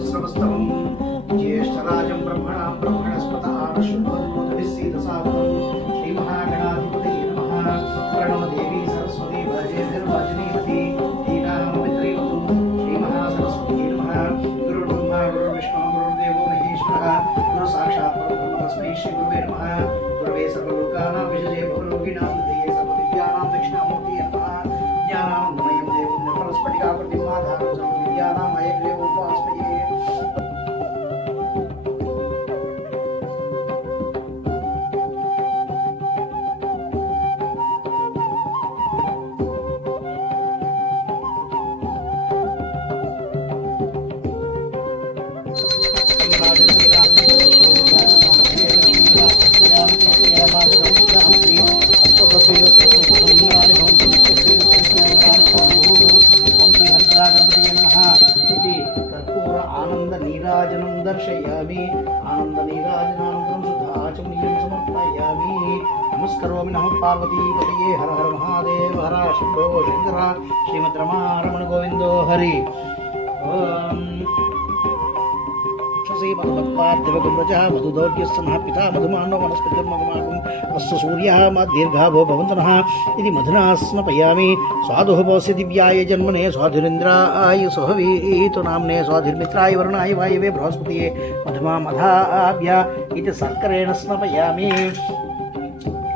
सहस्रवस्तमं ज्येष्ठराजं ब्रह्मणां ब्रह्मणस्पत आनश्वतोदभिस्सीदसादनं श्रीमहागणाधिपतये नमः। प्रणव देवी सरस्वती वाजेभिर्वाजिनीवती दीनामभित्रैवतु श्रीमहासरस्वती नमः। गुरुर्ब्रह्मा गुरुर्विष्णुः गुरुर्देवो महेश्वरः गुरु साक्षात् परब्रह्म तस्मै श्रीगुरुवे नमः। गुरवे सर्वलोकानां विजये भवरोगिणां हृदये सर्वविद्यानां दक्षिणामूर्तये नमः। ज्ञानानन्दमयं देवं निर्मलस्फटिकाकृतिमाधारं सर्वविद्यानां हयग्रीवोपास्महे। आनंद नीराजनं दर्शयामि आनंद नीराजनानन्तरं सुधाचमनीयं समर्पयामि। नमस्करोमि नमः पार्वतीपतये हर हर महादेव हर शंभो शंकर श्रीमद्रमारमण गोविंदो हरि ओम। मधुपार्थिवगुण्डजः मधुदौर्यस्सनः पिता मधुमानो वनस्पतिर्मधुमाकम् अस्य सूर्यः दीर्घाभो भवन्तनः इति मधुना स्नपयामि। स्वादुः भवस्य दिव्याय जन्मने स्वाधुरिन्द्राय सुहवीतु नाम्ने स्वाधुर्मित्राय वरुणाय वायवे बृहस्पतये मधुमा मधाभ्य इति सर्करेण स्नपयामि।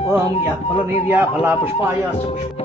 ओम यः फलनिर्या फला पुष्पायाश्च पुष्प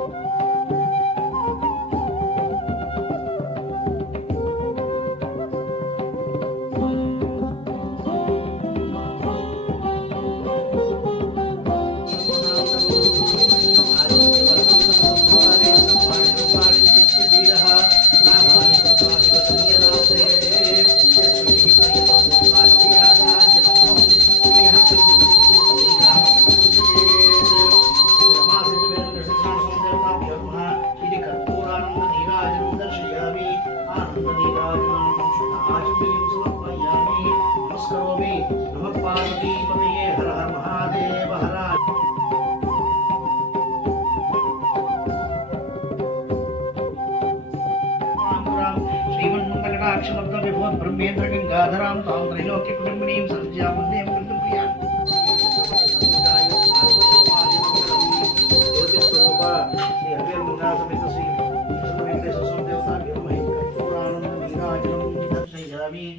ब्रह्मेन्द्र गंगाधरां तां त्रैलोक्यकुटुम्बिनीं सत्यां